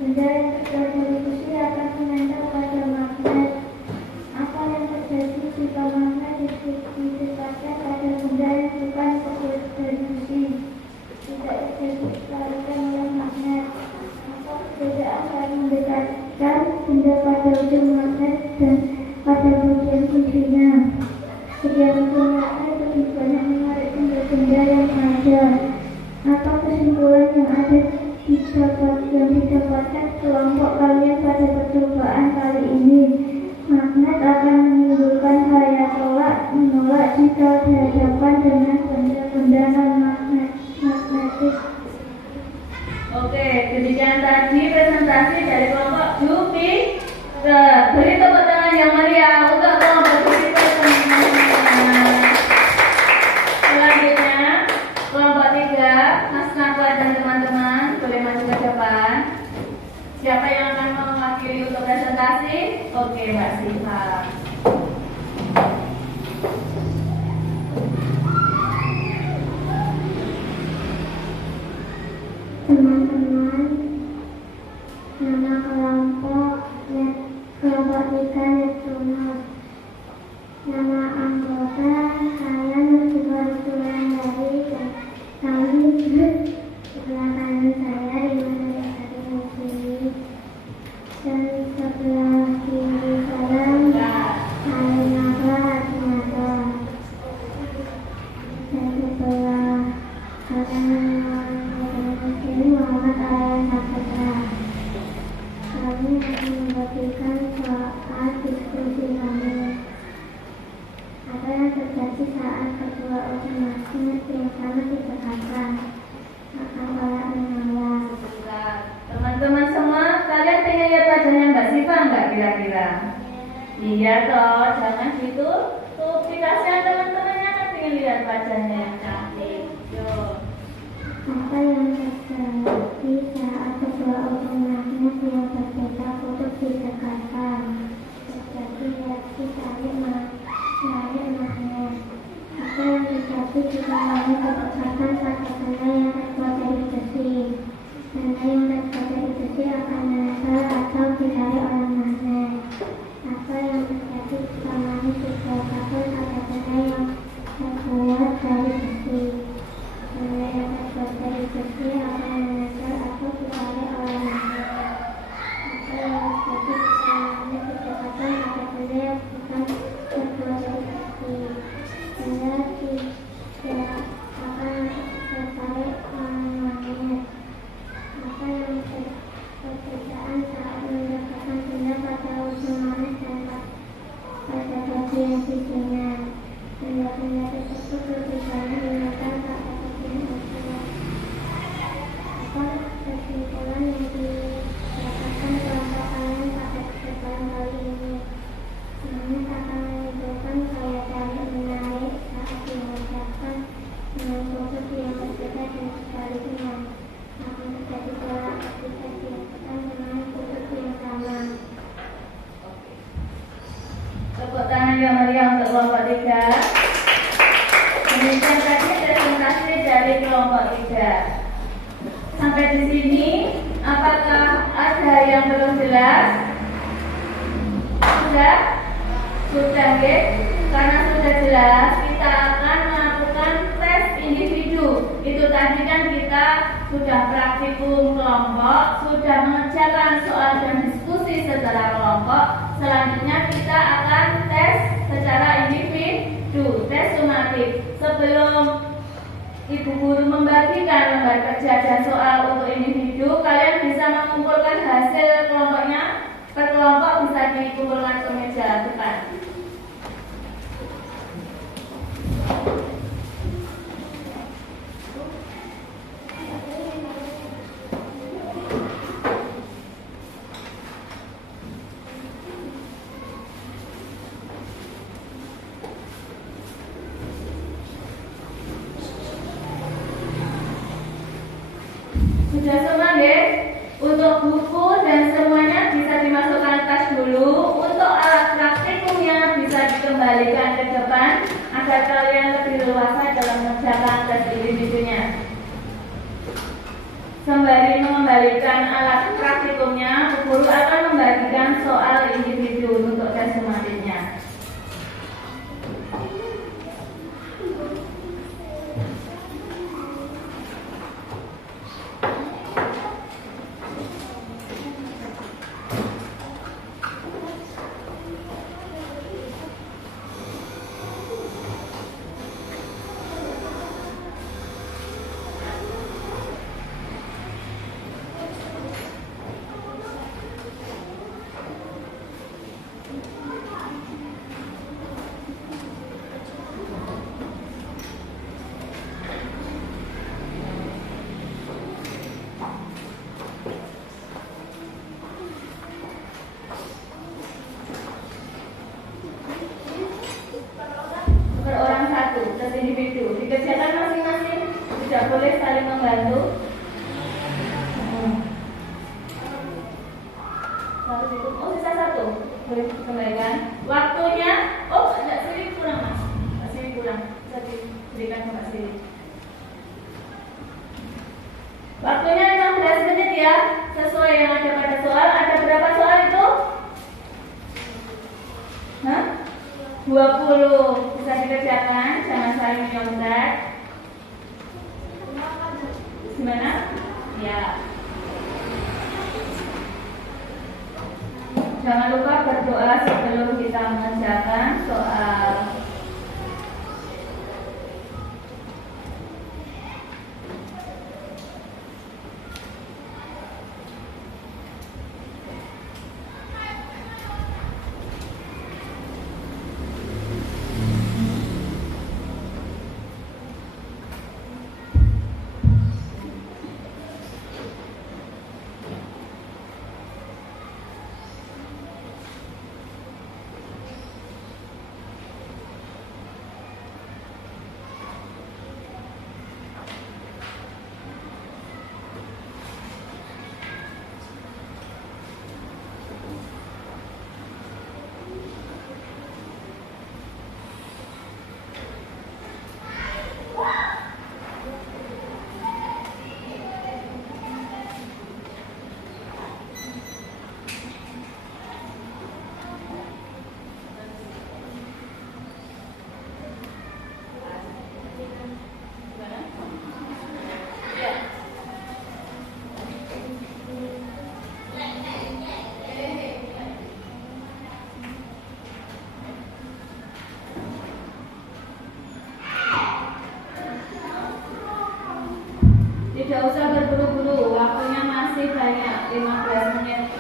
Benda yang terbuat dari besi akan menempel pada magnet. Apa yang terjadi jika magnet didekatkan pada benda yang bukan terbuat dari besi? Tidak terjadi tarikan oleh magnet. Apa perbedaan saat mendekatkan benda pada ujung magnet dan pada bagian kuncinya? Bagian ujung magnet lebih banyak menarik benda-benda yang ada. Apa kesimpulan yang didapatkan kelompok kalian pada percobaan kali ini? Magnet akan menimbulkan gaya tolak-menolak jika dihadapkan dengan benda-benda non-magnetik. Oke, demikian tadi presentasi dari kelompok Jupiter. Beri tepuk tangan yang meriah untuk kelompok Jupiter, teman-teman. Selanjutnya, kelompok 3, Mas Nafwa dan teman-teman boleh maju ke depan. Siapa yang akan mewakili untuk presentasi? Oke, Mbak Siva. Teman-teman, nama kelompok 3 Neptunus. Nama anggota saya Nursifa Sulandari dan kami sebelah kanan saya Rima Sari Musli dan sebelah kiri saya Ini Muhammad Aryan Saputra. Kami akan membagikan soal diskusi kami. Apa yang terjadi saat kedua otomatis yang sama ditekankan akan banyak menyala. Teman-teman semua, kalian pengen lihat wajahnya Mbak Siva nggak kira-kira? Iya toh, jangan gitu. Tuh, dikasih teman-temannya kan pengen lihat wajahnya yang cantik. Yuk. Apa yang terjadi saat kedua otomatis yang berbeda putus didekatkan? Terjadi reaksi saling magnet. Apa yang terjadi jika magnet berdekatan pada benda yang terbuat dari besi? Benda yang terbuat dari besi akan menempel atau ditarik oleh magnet. Apa yang terjadi jika magnet didekatkan pada benda yang terbuat dari besi? Benda yang terbuat dari besi akan menempel atau ditarik oleh magnet. Apa yang terjadi jika magnet didekatkan pada benda yang bukan terbuat dari besi? Benda tidak akan tertarik oleh magnet. Apa yang perbedaan saat mendekatkan benda pada ujung magnet dan pada bagian sisinya? Benda-benda tersebut lebih banyak menekan pada bagian ujung. Apa kesimpulan yang didapatkan kelompok kalian pada percobaan kali ini? Magnet akan menimbulkan gaya tarik menarik saat dihadapkan dengan posisi yang berbeda dan sebaliknya. Akan terjadi pola ketika dihadapkan dengan posisi yang sama. Tepuk tangan yang meriah untuk kelompok 3. Demikian tadi presentasi dari kelompok 3. Sampai di sini, apakah ada yang belum jelas? Sudah? Sudah, ya? Karena sudah jelas, kita akan melakukan tes individu. Itu tadi kan kita sudah praktikum kelompok, sudah mengerjakan soal dan diskusi secara kelompok. Selanjutnya kita akan tes secara individu, tes sumatif. Sebelum Ibu Guru membagikan lembar kerja dan soal untuk individu, kalian bisa mengumpulkan hasil kelompoknya. Per kelompok bisa dikumpulkan ke meja depan. Sudah semua deh. Untuk buku dan semuanya bisa dimasukkan tas dulu. Untuk alat praktikumnya bisa dikembalikan ke depan agar kalian lebih leluasa dalam mengerjakan tes individunya. Sembari mengembalikan alat praktikumnya, Bu Guru akan membagikan soal individu untuk tes sumatifnya. Per orang satu, tes individu. Dikerjakan masing-masing, tidak boleh saling membantu. Satu itu, oh sisa satu, boleh dikembalikan. Waktunya, oh Mbak Siri kurang mas, Mbak Siri kurang, bisa diberikan ke Mbak Siri. Waktunya 15 menit ya, sesuai yang ada pada soal. Ada berapa soal itu? Hah? 20. Bisa dikerjakan, jangan saling menyontek. Gimana? Ya. Jangan lupa berdoa sebelum kita mengerjakan soal. Tidak usah berburu-buru, waktunya masih banyak, 15 menit.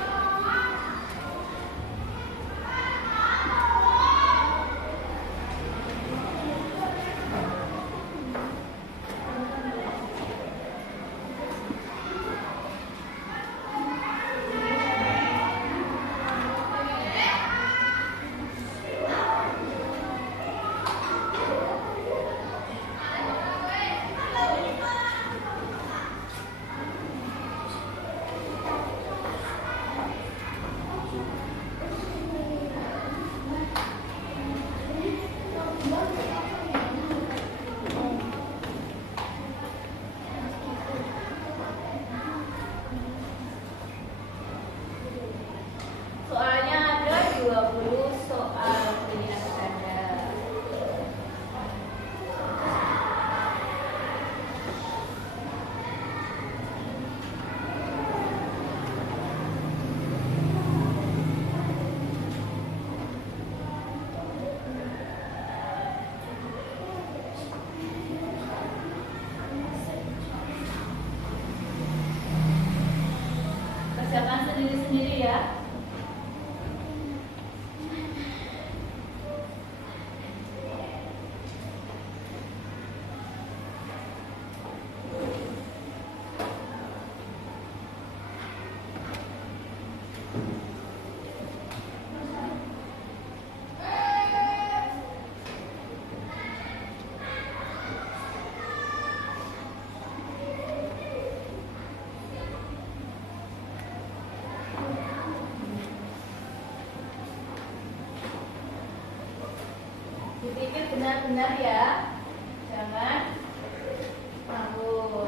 Soalnya ada 20 soal pilihan ganda. Kerjakan sendiri-sendiri ya. Dipikir benar-benar ya, jangan ngawur.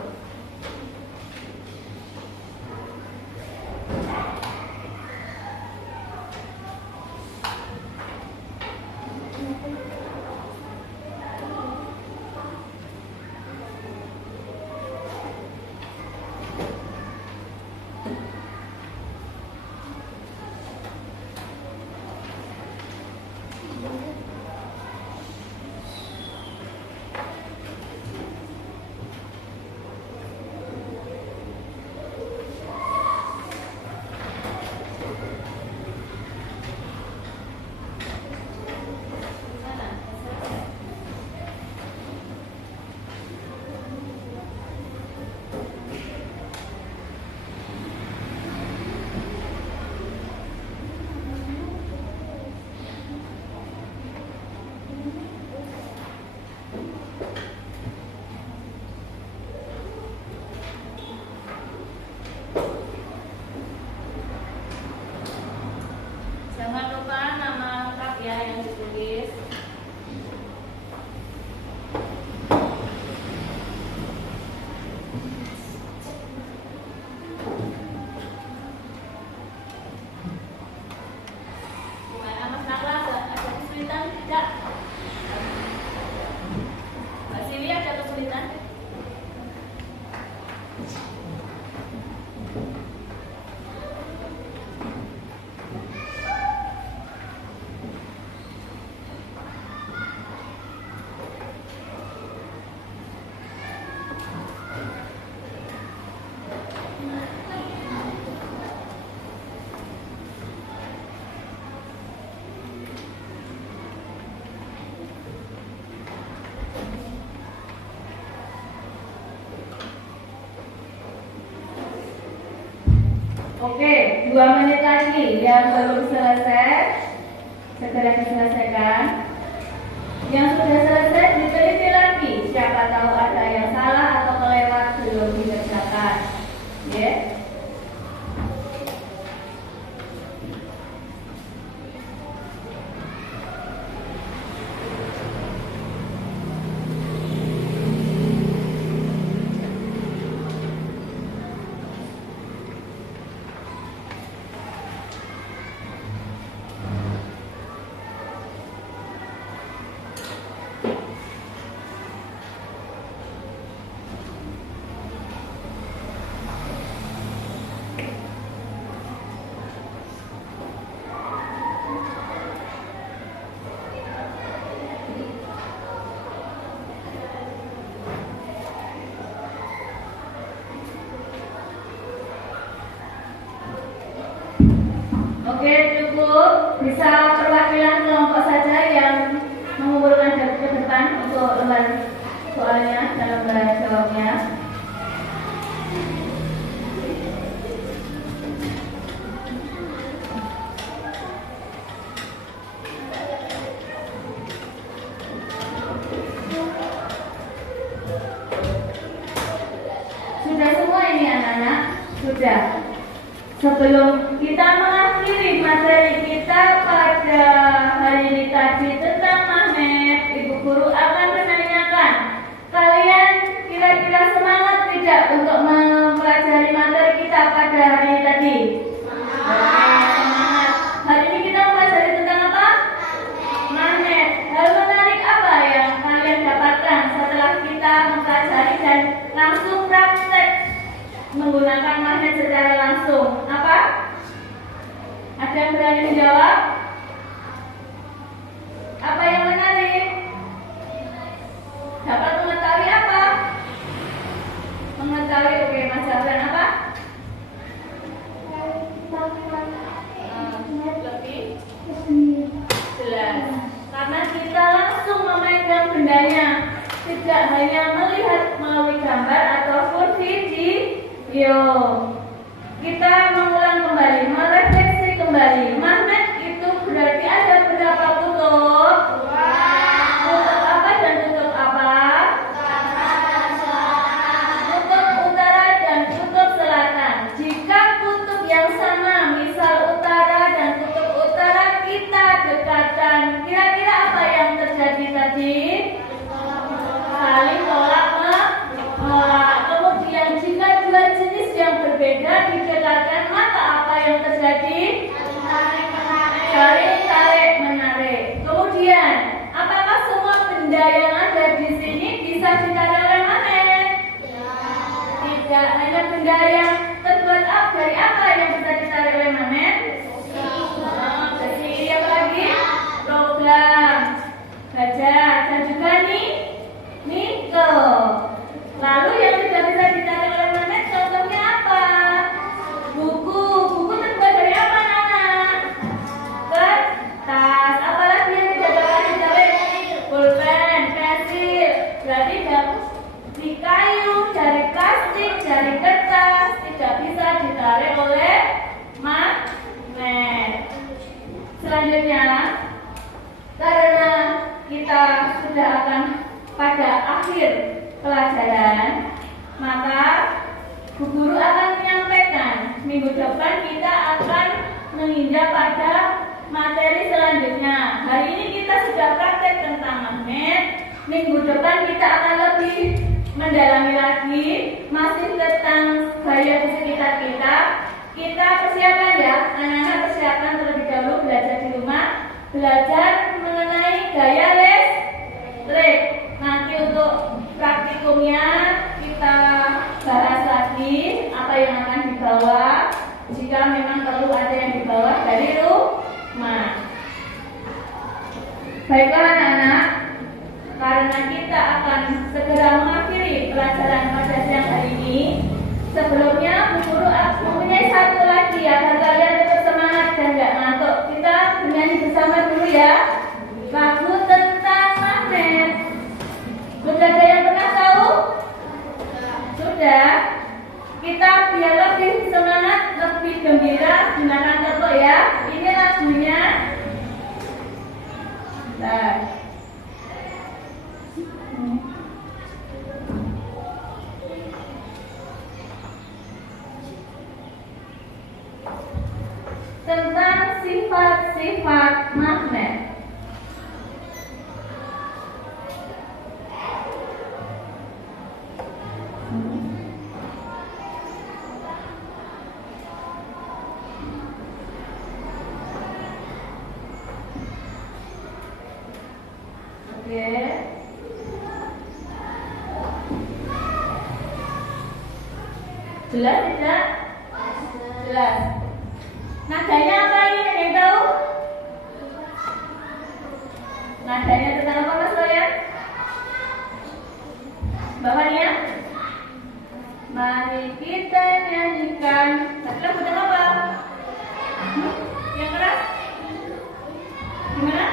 Jangan lupa nama lengkap ya yang ditulis. Gimana Mas Nakla? Ada kesulitan tidak? Mbak Silvi ada kesulitan? Oke, 2 menit lagi. Yang belum selesai, segera diselesaikan. Yang sudah selesai, diteliti lagi. Siapa tahu ada yang salah atau kelewat belum dikerjakan. Ya. bisa perwakilan kelompok saja yang mengumpulkan data ke depan untuk lembar soalnya dan lembar jawabnya. Sudah semua ini anak-anak? Sudah. Sebelum kita mengakhiri materi kita pada hari ini tadi tentang magnet, Ibu Guru akan menanyakan, kalian kira-kira semangat tidak untuk mempelajari materi kita pada hari ini tadi? Oke, semangat. Hari ini kita mempelajari tentang apa? Magnet. Hal menarik apa yang kalian dapatkan setelah kita mempelajari dan langsung praktek menggunakan magnet secara langsung? Apa? Ada yang berani menjawab? Apa yang menarik? Dapat mengetahui apa? Mengetahui, oke, Mas Jabran, apa? Lebih jelas. Karena kita langsung memegang bendanya, tidak hanya melihat melalui gambar ataupun video. Kita mengulang kembali, merefleksi kembali. Magnet itu berarti ada berapa kutub? Kutub apa dan kutub apa? Kutub utara dan kutub selatan. Jika kutub yang sama, misal utara dan kutub utara kita dekatkan, kira-kira apa yang terjadi tadi? Saling tolak menolak. Kemudian jika dua jenis yang berbeda didekatkan, maka apa yang terjadi? Saling tarik menarik. Kemudian, apakah semua benda yang ada di sini bisa ditarik oleh magnet? Tidak, hanya benda yang terbuat dari apa yang bisa ditarik oleh magnet? Besi, apa lagi? Logam, baja, dan juga nikel. Lalu yang tidak bisa ditarik oleh magnet contohnya apa? Buku. Buku terbuat dari apa, anak-anak? Kertas. Apalagi yang tidak dapat ditarik? Pulpen, pensil. Berarti dari kayu, dari plastik, dari kertas tidak bisa ditarik oleh magnet. Selanjutnya, karena kita sudah akan pada akhir pelajaran, maka Bu Guru akan menyampaikan minggu depan kita akan menginjak pada materi selanjutnya. Hari ini kita sudah praktek tentang magnet. Minggu depan kita akan lebih mendalami lagi masih tentang gaya di sekitar kita. Kita persiapan ya, anak-anak persiapan terlebih dahulu belajar di rumah, belajar mengenai gaya listrik. Nanti untuk praktikumnya kita bahas lagi apa yang akan dibawa jika memang perlu ada yang dibawa dari rumah. Baiklah anak-anak, karena kita akan segera mengakhiri pelajaran pada siang hari ini, sebelumnya Bu Guru mempunyai satu lagi agar kalian tetap semangat dan gak ngantuk. Kita bernyanyi bersama dulu ya, lagu tentang magnet. Sudah ada yang pernah tahu? Sudah. Kita biar lebih semangat, lebih gembira, gunakan tepuk ya. Ini lagunya. Nah. Tentang sifat-sifat magnet. Jelas tidak? Jelas. Nadanya apa ini? Ada yang tahu? Nadanya tentang apa Mas Loya? Mbak Fania? Mari kita nyanyikan. Lagu tentang apa? Yang keras? Gimana?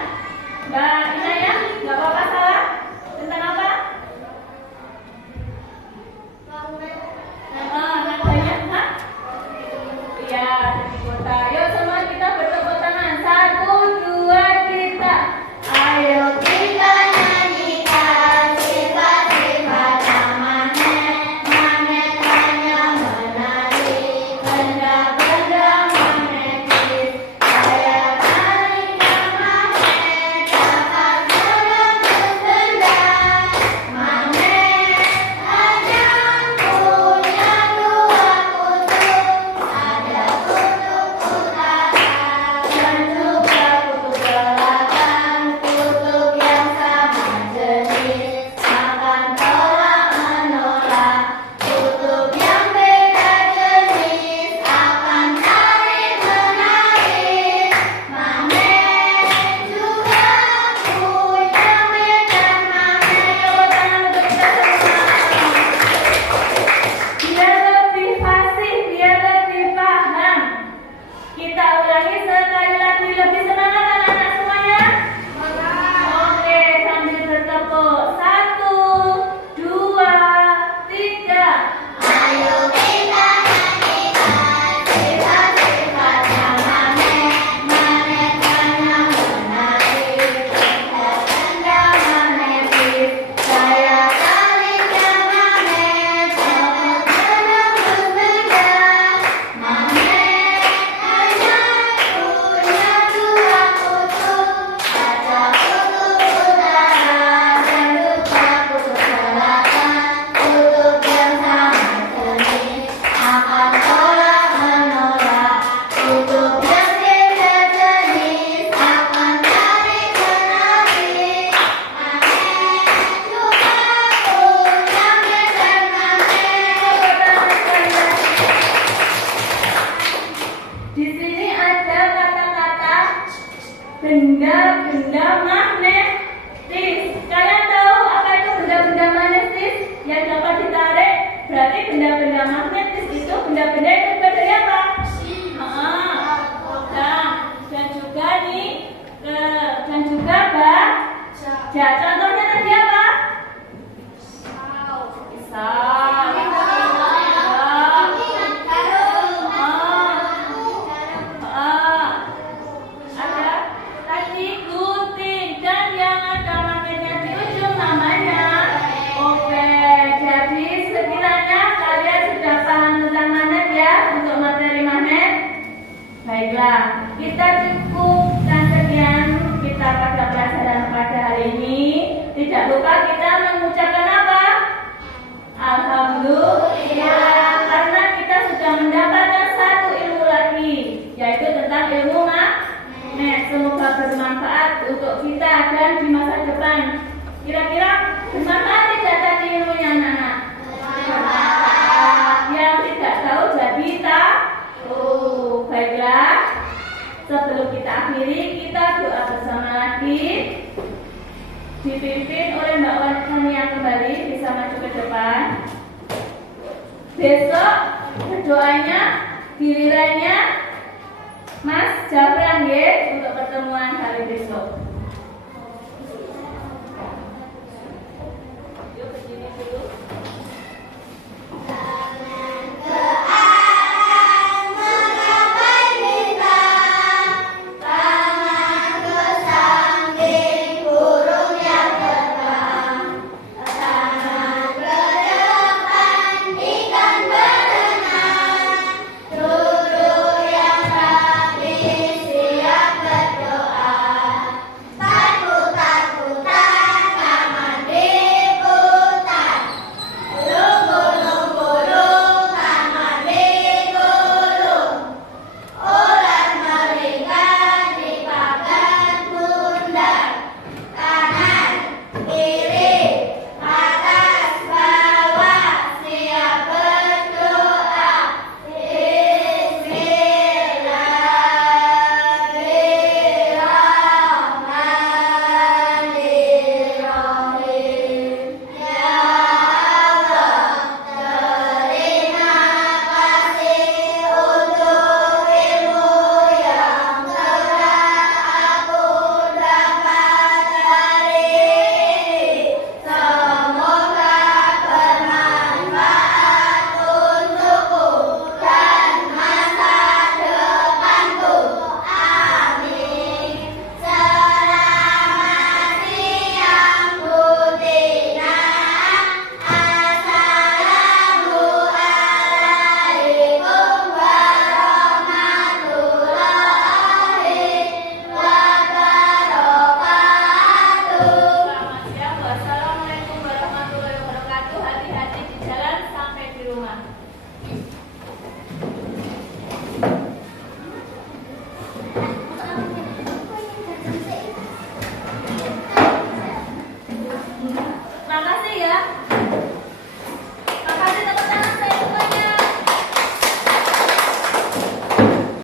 Mbak Ina ya? Gak apa-apa salah? Tentang apa? Namanya? Hah? Iya, di kota. Yuk semua kita bertepuk tangan. 1, 2, kita. Ayo kita nyanyikan sifat-sifat magnet. Magnet hanya menarik benda-benda magnetis. Daya tarik yang magnet dapat menembus benda. Magnet hanya punya 2 kutub. Ada kutub utara dan juga kutub selatan. Kutub yang sama jenis akan tolak menolak. Kutub yang beda jenis akan tarik menarik. Magnet juga punya medan magnet. Tepuk tangan untuk kita semua. Biar lebih fasih, biar lebih paham. Kita ulangi sekali lagi, lebih semangat anak-anak semuanya. Oke, sambil bertepuk. 1, 2, 3. Ayo kita nyanyikan sifat-sifatnya magnet. Magnet hanya menarik benda magnetis. Daya tariknya magnet dapat menembus benda. Magnet hanya punya 2 kutub. Ada kutub utara dan juga kutub selatan. Kutub yang sama jenis akan tolak menolak. Kutub yang beda jenis akan tarik menarik. Magnet juga punya medan magnet. Di sini ada kata-kata benda-benda magnetis. Kalian tahu apa itu benda-benda magnetis yang dapat ditarik? Berarti benda-benda magnetis itu benda-benda yang terbuat dari apa? Dan juga nih, dan juga baja. Contohnya tadi apa? Pisau. Ada tadi gunting dan yang ada magnetnya di ujung namanya obeng. Jadi sekiranya kalian sudah paham tentang magnet ya, untuk materi magnet. Baiklah, kita cukupkan sekian kita pada pelajaran pada hari ini. Tidak lupa kita mengucapkan apa? Alhamdulillah, karena kita sudah mendapatkan 1 ilmu lagi, yaitu tentang ilmu magnet. Semoga bermanfaat untuk kita dan di masa depan. Kira-kira bermanfaat tidak tadi ilmunya anak-anak? Yang tidak tahu jadi tahu. Baiklah, sebelum kita akhiri, kita doa bersama lagi. Dipimpin oleh Mbak Wani yang kembali bisa maju ke depan. Besok berdoanya gilirannya Mas Jafran ya, untuk pertemuan hari besok. Yuk ke sini dulu.